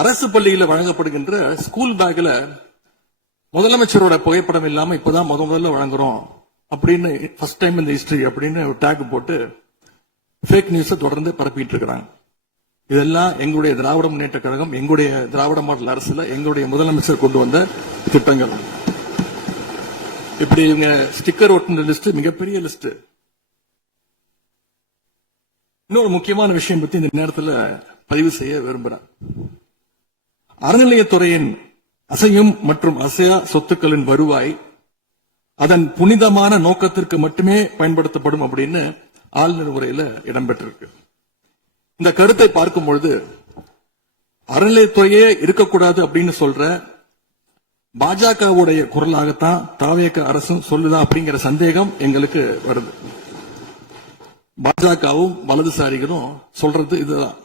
அரசு பள்ளியில் வழங்கப்படுகின்ற ஸ்கூல் பேக்ல முதலமைச்சரோட புகைப்படம் இல்லாம இப்பதான் முதல்ல வழங்குறோம் அப்படின்னு ஃபர்ஸ்ட் டைம் இந்த ஹிஸ்டரி அப்படின்னு ஒரு டேக் போட்டு ஃபேக் நியூஸை தொடர்ந்து பரப்பிட்டு இருக்கிறாங்க. இதெல்லாம் எங்களுடைய திராவிட முன்னேற்ற கழகம், எங்களுடைய திராவிட மாடல் அரசுல எங்களுடைய முதலமைச்சர் கொண்டு வந்த திட்டங்கள். இப்படி இவங்க ஸ்டிக்கர் ஒட்டின லிஸ்ட் மிகப்பெரிய லிஸ்ட். இன்னொரு முக்கியமான விஷயம் பத்தி இந்த நேரத்தில் பதிவு செய்ய விரும்புறேன். அறநிலையத்துறையின் அசையும் மற்றும் அசையா சொத்துக்களின் வருவாய் அதன் புனிதமான நோக்கத்திற்கு மட்டுமே பயன்படுத்தப்படும் அப்படின்னு ஆளுநர் உரையில இடம்பெற்றிருக்கு. இந்த கருத்தை பார்க்கும் பொழுது அறநிலையத்துறையே இருக்கக்கூடாது அப்படின்னு சொல்ற பாஜகவுடைய குரலாகத்தான் தாவேக அரசும் சொல்லுதா அப்படிங்கிற சந்தேகம் எங்களுக்கு வருது. பாஜகவும் வலதுசாரிகளும் சொல்றது இதுதான்.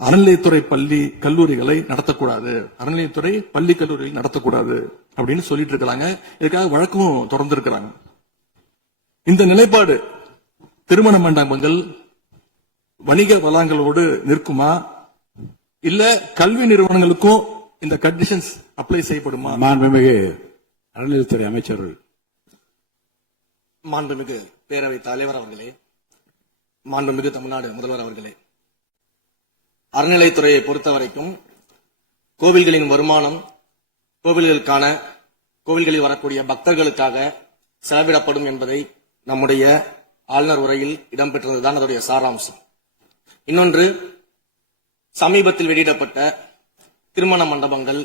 அறநிலையத்துறை பள்ளி கல்லூரிகளை நடத்தக்கூடாது, அறநிலையத்துறை பள்ளி கல்லூரிகள் நடத்தக்கூடாது அப்படின்னு சொல்லிட்டு இருக்கிறாங்க. இதுக்காக வழக்கும் தொடர்ந்து இருக்கிறாங்க. இந்த நிலைப்பாடு திருமண மண்டபங்கள் வணிக வளங்களோடு நிற்குமா, இல்ல கல்வி நிறுவனங்களுக்கும் இந்த கண்டிஷன்ஸ் அப்ளை செய்யப்படுமா? மாண்புமிகு அறநிலையத்துறை அமைச்சர்கள். மாண்புமிகு பேரவைத் தலைவர் அவர்களே, மாண்புமிகு தமிழ்நாடு முதல்வர் அவர்களே, அறநிலையத்துறையை பொறுத்தவரைக்கும் கோவில்களின் வருமானம் கோவில்களில் வரக்கூடிய பக்தர்களுக்காக செலவிடப்படும் என்பதை நம்முடைய ஆளுநர் உரையில் இடம்பெற்றதுதான் அதனுடைய சாராம்சம். இன்னொன்று, சமீபத்தில் வெளியிடப்பட்ட திருமண மண்டபங்கள்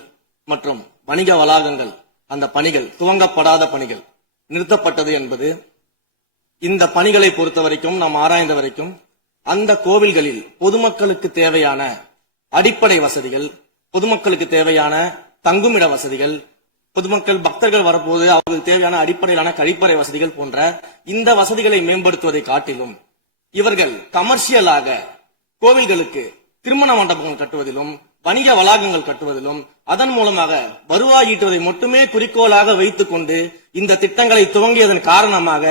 மற்றும் வணிக வளாகங்கள் அந்த பணிகள் துவங்கப்படாத பணிகள் நிறுத்தப்பட்டது என்பது இந்த பணிகளை பொறுத்தவரைக்கும் நாம் ஆராய்ந்த வரைக்கும் அந்த கோவில்களில் பொதுமக்களுக்கு தேவையான அடிப்படை வசதிகள், பொதுமக்களுக்கு தேவையான தங்குமிட வசதிகள், பொதுமக்கள் பக்தர்கள் வரப்போது அவர்களுக்கு தேவையான அடிப்படையிலான கழிப்பறை வசதிகள் போன்ற இந்த வசதிகளை மேம்படுத்துவதை காட்டிலும் இவர்கள் கமர்ஷியலாக கோவில்களுக்கு திருமண மண்டபங்கள் கட்டுவதிலும் வணிக வளாகங்கள் கட்டுவதிலும் அதன் மூலமாக வருவாய் ஈட்டுவதை மட்டுமே குறிக்கோளாக வைத்துக் கொண்டு இந்த திட்டங்களை துவங்கியதன் காரணமாக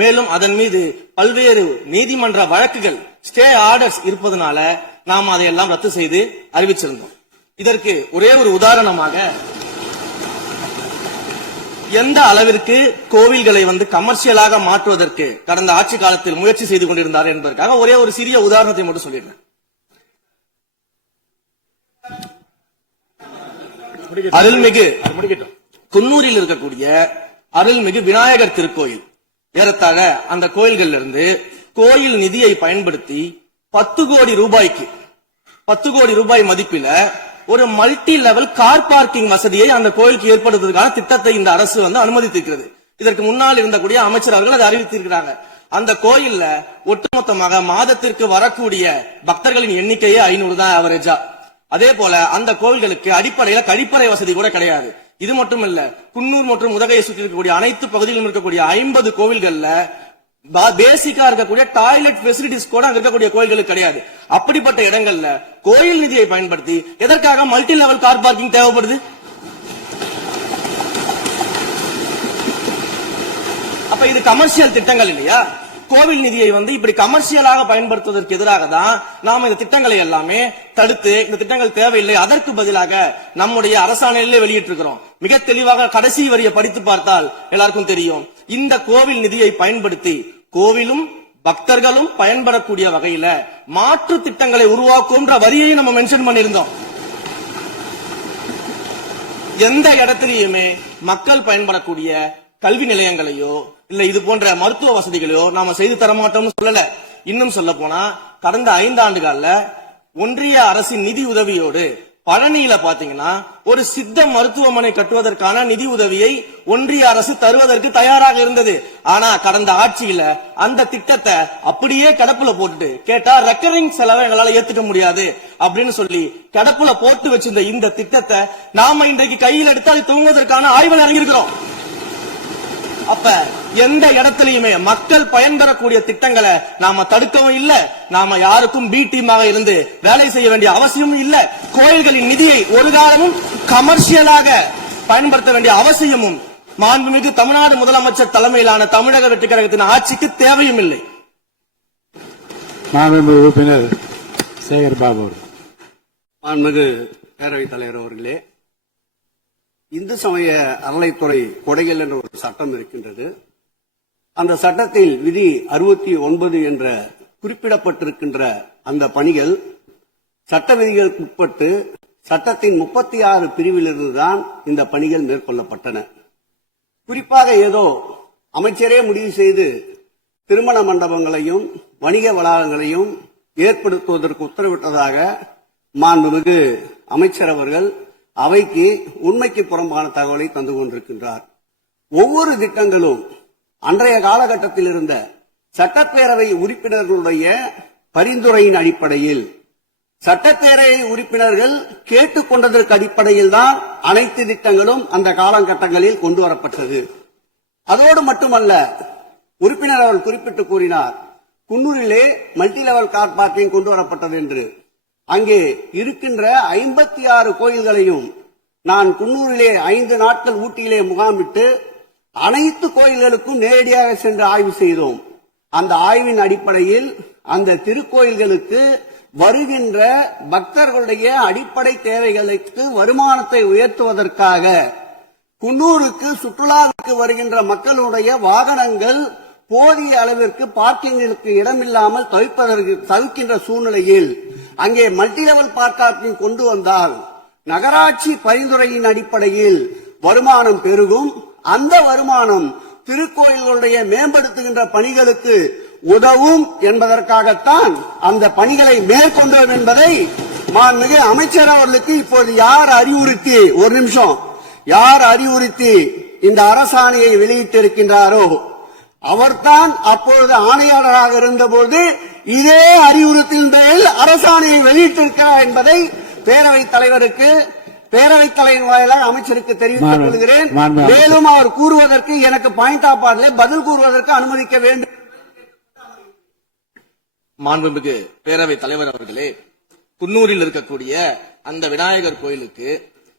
மேலும் அதன் மீது பல்வேறு நீதிமன்ற வழக்குகள், ஸ்டே ஆர்டர்ஸ் இருப்பதனால நாம் அதையெல்லாம் ரத்து செய்து அறிவிச்சிருந்தோம். இதற்கு ஒரே ஒரு உதாரணமாக எந்த அளவிற்கு கோவில்களை கமர்ஷியலாக மாற்றுவதற்கு கடந்த ஆட்சி காலத்தில் முயற்சி செய்து கொண்டிருந்தார் என்பதற்காக ஒரே ஒரு சிறிய உதாரணத்தை மட்டும் சொல்லிடுறேன். அருள்மிகு குன்னூரில் இருக்கக்கூடிய அருள்மிகு விநாயகர் திருக்கோயில், ஏறத்தாழ அந்த கோயில்கள் இருந்து கோயில் நிதியை பயன்படுத்தி 10 கோடி ரூபாய் மதிப்பில ஒரு மல்டி லெவல் கார் பார்க்கிங் வசதியை அந்த கோயிலுக்கு ஏற்படுத்துவதற்கான திட்டத்தை இந்த அரசு அனுமதித்திருக்கிறது. இதற்கு முன்னால் இருந்தக்கூடிய அமைச்சர் அவர்கள் அதை அறிவித்திருக்கிறாங்க. அந்த கோயில்ல ஒட்டுமொத்தமாக மாதத்திற்கு வரக்கூடிய பக்தர்களின் எண்ணிக்கையே 500 தான் ஆவரேஜா. அதே போல அந்த கோவில்களுக்கு அடிப்படையில கழிப்பறை வசதி கூட கிடையாது. இது மட்டும் இல்ல, குன்னூர் மற்றும் உதகையை சுற்றி இருக்கக்கூடிய அனைத்து பகுதிகளிலும் இருக்கக்கூடிய 50 கோவில்கள்ல பேசிக்கா இருக்கக்கூடிய டாய்லெட் பெசிலிட்டிஸ் கூட அங்க இருக்கக்கூடிய கோயில்களுக்கு கிடையாது. அப்படிப்பட்ட இடங்கள்ல கோயில் நிதியை பயன்படுத்தி எதற்காக மல்டி லெவல் கார் பார்க்கிங் தேவைப்படுது? அப்ப இது கமர்ஷியல் திட்டங்கள் இல்லையா? கோவில் நிதியை இப்படி கமர்ஷியலாக பயன்படுத்துவதற்கு எதிராக தான் நாம இந்த திட்டங்களை எல்லாமே தடுத்து இந்த திட்டங்கள் தேவையில்லை, அதற்கு பதிலாக நம்முடைய அரசாணையிலே வெளியிட்டிருக்கிறோம். மிக தெளிவாக கடைசி வரியை படித்து பார்த்தால் எல்லாருக்கும் தெரியும். இந்த கோவில் நிதியை பயன்படுத்தி கோவிலும் பக்தர்களும் பயன்படக்கூடிய வகையில மாற்று திட்டங்களை உருவாக்கும்ன்ற வரியை நம்ம மென்ஷன் பண்ணியிருந்தோம். எந்த இடத்திலேயுமே மக்கள் பயன்படக்கூடிய கல்வி நிலையங்களையோ இல்ல இது போன்ற மருத்துவ வசதிகளையோ நாம செய்து தரமாட்டோம்னு சொல்லல. இன்னும் சொல்ல போனா கடந்த 5 ஆண்டுகள்ல ஒன்றிய அரசின் நிதி உதவியோடு பழனியில பாத்தீங்கன்னா ஒரு சித்த மருத்துவமனை கட்டுவதற்கான நிதி உதவியை ஒன்றிய அரசு தருவதற்கு தயாராக இருந்தது. ஆனா கடந்த ஆட்சியில அந்த திட்டத்தை அப்படியே கடப்புல போட்டுட்டு கேட்டா ரெக்கரிங் செலவை எங்களால ஏத்துக்க முடியாது அப்படின்னு சொல்லி கடப்புல போட்டு வச்சிருந்த இந்த திட்டத்தை நாம இன்றைக்கு கையில் எடுத்து அதை துவங்குவதற்கான ஆய்வில் இறங்கியிருக்கிறோம். அப்ப எந்த இடத்திலையுமே மக்கள் பயன்பெறக்கூடிய திட்டங்களை நாம தடுக்கவும் இல்ல, நாம யாருக்கும் பி டீமாக இருந்து வேலை செய்ய வேண்டிய அவசியமும் இல்ல. கோயில்களின் நிதியை ஒரு காலமும் கமர்ஷியலாக பயன்படுத்த வேண்டிய அவசியமும் மாண்புமிகு தமிழ்நாடு முதலமைச்சர் தலைமையிலான தமிழக வெற்றி கழகத்தின் ஆட்சிக்கு தேவையும் இல்லை. மாண்புமிகு உறுப்பினர் சேகர் பாபு. மாண்புமிகு பேரவைத் தலைவர் அவர்களே, இந்து சமய அறநிலைத்துறை கொடைகள் என்ற ஒரு சட்டம் இருக்கின்றது. அந்த சட்டத்தில் விதி 69 என்ற குறிப்பிடப்பட்டிருக்கின்ற அந்த பணிகள் சட்ட விதிகளுக்கு உட்பட்டு சட்டத்தின் 36 பிரிவிலிருந்துதான் இந்த பணிகள் மேற்கொள்ளப்பட்டன. குறிப்பாக ஏதோ அமைச்சரே முடிவு செய்து திருமண மண்டபங்களையும் வணிக வளாகங்களையும் ஏற்படுத்துவதற்கு உத்தரவிட்டதாக மாண்புமிகு அமைச்சர் அவர்கள் அவைக்கு உண்மைக்கு புறம்பான தகவலை தந்து கொண்டிருக்கின்றார். ஒவ்வொரு திட்டங்களும் அன்றைய காலகட்டத்தில் இருந்த சட்டப்பேரவை உறுப்பினர்களுடைய பரிந்துரையின் அடிப்படையில் சட்டப்பேரவை உறுப்பினர்கள் கேட்டுக்கொண்டதற்கு அடிப்படையில் தான் அனைத்து திட்டங்களும் அந்த காலகட்டங்களில் கொண்டு வரப்பட்டது. அதோடு மட்டுமல்ல, உறுப்பினர் அவர்கள் குறிப்பிட்டு கூறினார், குன்னூரிலே மல்டி லெவல் கார் பார்க்கிங் கொண்டு வரப்பட்டது என்று. அங்கே இருக்கின்ற 56 கோயில்களையும் நான் குன்னூரிலே 5 நாட்கள் ஊட்டியிலே முகாமிட்டு அனைத்து கோயில்களுக்கும் நேரடியாக சென்று ஆய்வு செய்தோம். அந்த ஆய்வின் அடிப்படையில் அந்த திருக்கோயில்களுக்கு வருகின்ற பக்தர்களுடைய அடிப்படை தேவைகளுக்கு வருமானத்தை உயர்த்துவதற்காக குன்னூருக்கு சுற்றுலாவுக்கு வருகின்ற மக்களுடைய வாகனங்கள் போதிய அளவிற்கு பார்க்கிங்களுக்கு இடமில்லாமல் தவிக்கின்ற சூழ்நிலையில் அங்கே மல்டி லெவல் பார்க்கிங் கொண்டு வந்தால் நகராட்சி பரிந்துரையின் அடிப்படையில் வருமானம் பெருகும். அந்த வருமானம் திருக்கோயில்களுடைய மேம்படுத்துகின்ற பணிகளுக்கு உதவும் என்பதற்காகத்தான் அந்த பணிகளை மேற்கொண்டோம் என்பதை மாண்புமிகு அமைச்சர் அவர்களுக்கு இப்போது யார் அறிவுறுத்தி, ஒரு நிமிஷம், யார் அறிவுறுத்தி இந்த அரசாணையை வெளியிட்டிருக்கின்றாரோ அவர்தான் அப்பொழுது ஆணையாளராக இருந்தபோது இதே அறிவுறுத்தின் பேரில் அரசாணையை வெளியிட்டிருக்கிறார் என்பதை பேரவைத் தலைவர் வாயிலாக அமைச்சருக்கு தெரிவித்துக் கொள்கிறேன். மேலும் அவர் கூறுவதற்கு எனக்கு பாயிண்ட் ஆஃப் ஆர்டர் பதில் கூறுவதற்கு அனுமதிக்க வேண்டும். மாண்புமிகு பேரவைத் தலைவர் அவர்களே, குன்னூரில் இருக்கக்கூடிய அந்த விநாயகர் கோயிலுக்கு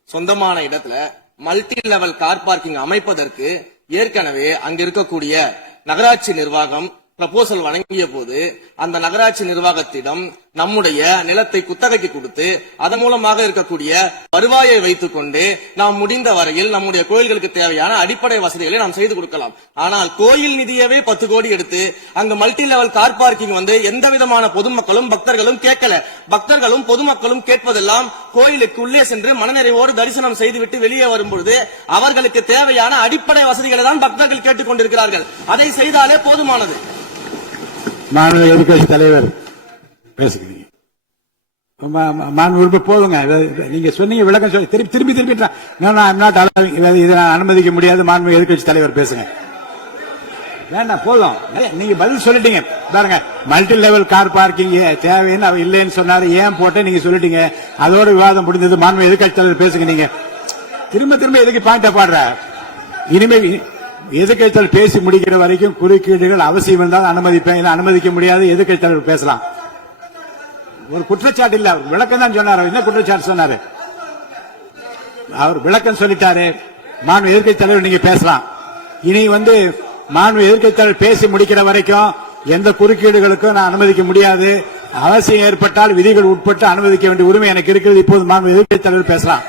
சொந்தமான இடத்துல மல்டி லெவல் கார் பார்க்கிங் அமைப்பதற்கு ஏற்கனவே அங்க இருக்கக்கூடிய நகராட்சி நிர்வாகம் ப்ரப்போசல் வழங்கிய போது அந்த நகராட்சி நிர்வாகத்திடம் நம்முடைய நிலத்தை குத்தகைக்கு கொடுத்து அதன் மூலமாக இருக்கக்கூடிய வருவாயை வைத்துக் கொண்டு நாம் முடிந்த வரையில் நம்முடைய கோயில்களுக்கு தேவையான அடிப்படை வசதிகளை நாம் செய்து கொடுக்கலாம். ஆனால் கோயில் நிதியவே 10 கோடி எடுத்து அங்க மல்டி லெவல் கார் பார்க்கிங் வந்து எந்த விதமான பொதுமக்களும் பக்தர்களும் கேட்கல. பக்தர்களும் பொதுமக்களும் கேட்பதெல்லாம் கோயிலுக்கு உள்ளே சென்று மனநிறைவோடு தரிசனம் செய்துவிட்டு வெளியே வரும்பொழுது அவர்களுக்கு தேவையான அடிப்படை வசதிகளை தான் பக்தர்கள் கேட்டுக் கொண்டிருக்கிறார்கள். அதை செய்தாலே போதுமானது. மாநில எதிர்கட்சி தலைவர் பேசுகிறீங்க. போதுங்க, நீங்க சொன்னீங்க விளக்கம் சொல்லி திரும்பி இதை நான் அனுமதிக்க முடியாது. மாண்பு எதிர்கட்சி தலைவர் பேசுங்க. வேண்டாம், போதும், நீங்க பதில் சொல்லிட்டீங்க. பாருங்க, மல்டி லெவல் கார் பார்க்கிங் தேவைன்னு அவர் இல்லைன்னு சொன்னாரு, ஏன் போட்டு நீங்க சொல்லிட்டீங்க. அதோட விவாதம் முடிந்தது. மாண்பு எதிர்கட்சி தலைவர் பேசுங்க. நீங்க திரும்ப எதுக்கு பாயிண்ட பாடுற? இனிமே எதிர்கட்சிகள் பேசி முடிக்கிற வரைக்கும் குறுக்கீடுகள் அவசியம் இருந்தால் அனுமதிப்பேன், அனுமதிக்க முடியாது. எதிர்கட்சி தலைவர் பேசலாம். ஒரு குற்றச்சாட்டு இல்ல, அவர் விளக்கம் தான் சொன்னார். என்ன குற்றச்சாட்டு சொன்னாரு? அவர் விளக்கம் சொல்லிட்டாரு. மாண்பு எதிர்கட்சி தலைவர் நீங்க பேசலாம். இனி மாண்பு எதிர்கட்சி தலைவர் பேசி முடிக்கிற வரைக்கும் எந்த குறுக்கீடுகளுக்கும் நான் அனுமதிக்க முடியாது. அவசியம் ஏற்பட்டால் விதிகள் உட்பட்டு அனுமதிக்க வேண்டிய உரிமை எனக்கு இருக்கிறது. இப்போது மாண்பு எதிர்கட்சி தலைவர் பேசலாம்.